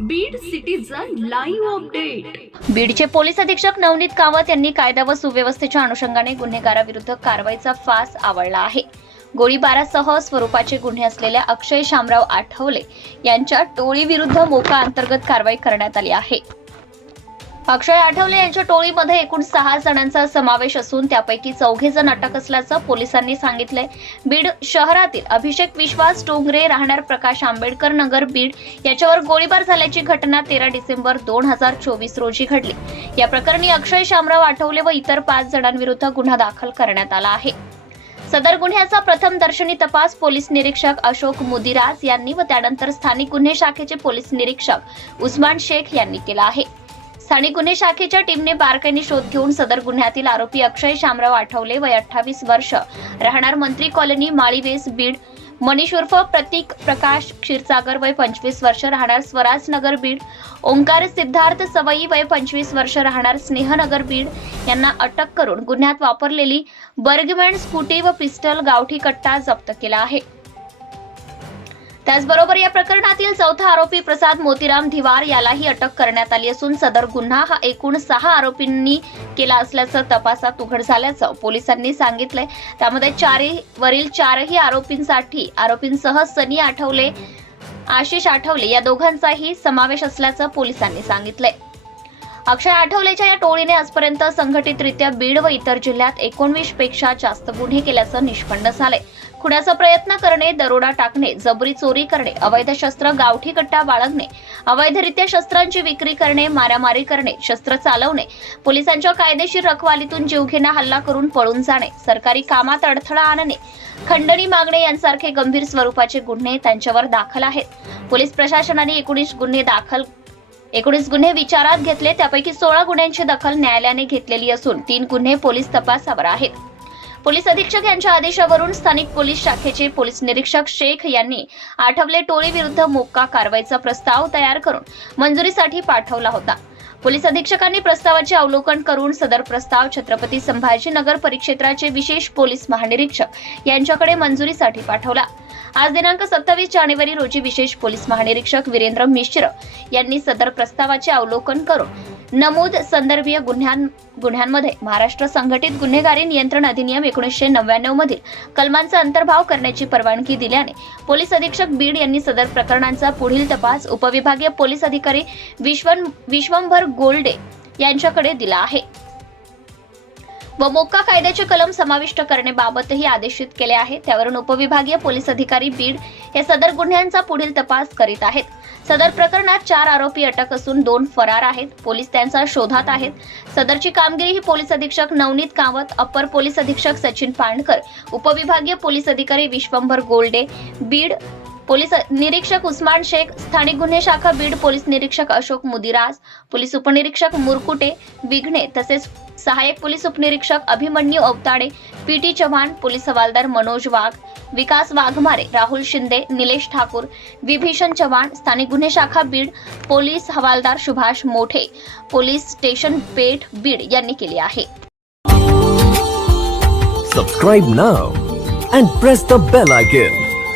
Beed citizen live update बीडचे police अधीक्षक नवनीत कामत यांनी कायदा व सुव्यवस्थेच्या अनुषंगाने गुन्हेगाराविरुद्ध कारवाईचा फास आवळला आहे. गोळीबारासह स्वरूपाचे गुन्हे असलेल्या अक्षय शामराव आठवले यांच्या टोळीविरुद्ध मोका अंतर्गत कारवाई करण्यात आली आहे. अक्षय आठवले यांच्या टोळीमध्ये एकूण सहा जणांचा समावेश असून त्यापैकी चौघे जण अटक असल्याचं पोलिसांनी सांगितलंय. बीड शहरातील अभिषेक विश्वास डोंगरे राहणार प्रकाश आंबेडकर नगर बीड याच्यावर गोळीबार झाल्याची घटना तेरा डिसेंबर दोन हजार चोवीस रोजी घडली. या प्रकरणी अक्षय शामराव आठवले व इतर पाच जणांविरुद्ध गुन्हा दाखल करण्यात आला आहे. सदर गुन्ह्याचा प्रथम दर्शनी तपास पोलीस निरीक्षक अशोक मुदिराज यांनी व त्यानंतर स्थानिक गुन्हे शाखेचे पोलीस निरीक्षक उस्मान शेख यांनी केला आहे. स्थानिक गुन्हे शाखेच्या टीमने बारकाईने शोध घेऊन सदर गुन्ह्यातील आरोपी अक्षय शामराव आठवले वय अठ्ठावीस वर्ष. राहणार मंत्री कॉलनी माळीवेस बीड. मनीष उर्फ प्रतीक प्रकाश क्षीरसागर वय पंचवीस वर्ष राहणार स्वराज नगर बीड. ओंकार सिद्धार्थ सवई वय पंचवीस वर्ष राहणार स्नेहनगर बीड. यांना अटक करून गुन्ह्यात वापरलेली बर्गमॅन स्कूटी व पिस्टल गावठी कट्टा जप्त केला आहे. त्याचबरोबर या प्रकरणातील चौथा आरोपी प्रसाद मोतीराम धिवार यालाही अटक करण्यात आली असून सदर गुन्हा हा एकूण सहा आरोपींनी केला असल्याचं तपासात उघड झाल्याचं पोलिसांनी सांगितलंय. त्यामध्ये चारही वरील चारही आरोपींसाठी आरोपींसह सनी आठवले आशिष आठवले या दोघांचाही समावेश असल्याचं पोलिसांनी सांगितलंय. अक्षय आठवलेच्या या टोळीने आजपर्यंत संघटितरित्या बीड व इतर जिल्ह्यात एकोणवीसपेक्षा जास्त गुन्हे केल्याचं निष्पन्न झालंय. खुण्याचा प्रयत्न करणे दरोडा टाकणे जबरी चोरी करणे अवैध शस्त्र गावठी कट्टा बाळगणे अवैधरित्या शस्त्रांची विक्री करणे मारामारी करणे शस्त्र चालवणे पोलिसांच्या कायदेशीर रखवालीतून जीवघेणा हल्ला करून पळून जाणे सरकारी कामात अडथळा आणणे खंडणी मागणे यांसारखे गंभीर स्वरूपाचे गुन्हे त्यांच्यावर दाखल आहेत. पोलीस प्रशासनाने एकोणीस गुन्हे दाखल एकोणीस गुन्हे विचारात घेतले त्यापैकी सोळा गुन्ह्यांची दखल न्यायालयाने घेतलेली असून तीन गुन्हे पोलीस तपासावर आहेत. पोलीस अधीक्षक यांच्या आदेशावरून स्थानिक पोलीस शाखेचे पोलीस निरीक्षक शेख यांनी आठवले टोळी विरुद्ध मोक्का कारवाईचा प्रस्ताव तयार करून मंजुरीसाठी पाठवला होता. पोलीस अधीक्षकांनी प्रस्तावाचे अवलोकन करून सदर प्रस्ताव छत्रपती संभाजीनगर परिक्षेत्राचे विशेष पोलीस महानिरीक्षक यांच्याकडे मंजुरीसाठी पाठवला. आज दिनांक सत्तावीस जानेवारी रोजी विशेष पोलीस महानिरीक्षक वीरेंद्र मिश्र यांनी सदर प्रस्तावाचे अवलोकन करून नमूद संदर्भीय गुन्ह्यां गुन्ह्यांमध्ये महाराष्ट्र संघटित गुन्हेगारी नियंत्रण अधिनियम एकोणीसशे नव्याण्णव मधील कलमांचा अंतर्भाव करण्याची परवानगी दिल्याने पोलीस अधीक्षक बीड यांनी सदर प्रकरणांचा पुढील तपास उपविभागीय पोलीस अधिकारी विश्वन विश्वंभर गोल्डे यांच्याकडे दिला आहे. व मोक्का कायद्याचे कलम समाविष्ट करण्याबाबतही आदेशित केले आहे. त्यावरून उपविभागीय पोलीस अधिकारी बीड हे सदर गुन्ह्यांचा पुढील तपास करीत आहेत. सदर प्रकरणात चार आरोपी अटक असून दोन फरार आहेत. पोलीस त्यांचा शोधात आहेत. सदरची कामगिरी ही पोलीस अधीक्षक नवनीत कामत अप्पर पोलीस अधीक्षक सचिन पांडकर उपविभागीय पोलीस अधिकारी विश्वंभर गोल्डे बीड पोलीस निरीक्षक उस्मान शेख स्थानिक गुन्हे शाखा बीड पोलीस निरीक्षक अशोक मुदिराज पोलीस उपनिरीक्षक मुरकुटे विघ्ने तसेच सहाय्यक पोलीस उपनिरीक्षक अभिमन्यू अवताडे पीटी चव्हाण पोलीस हवालदार मनोज वाघ विकास वाघमारे राहुल शिंदे निलेश ठाकूर विभीषण चव्हाण स्थानिक गुन्हे शाखा बीड पोलीस हवालदार सुभाष मोठे पोलीस स्टेशन पेठ बीड यांनी केली आहे. Subscribe now and press the bell icon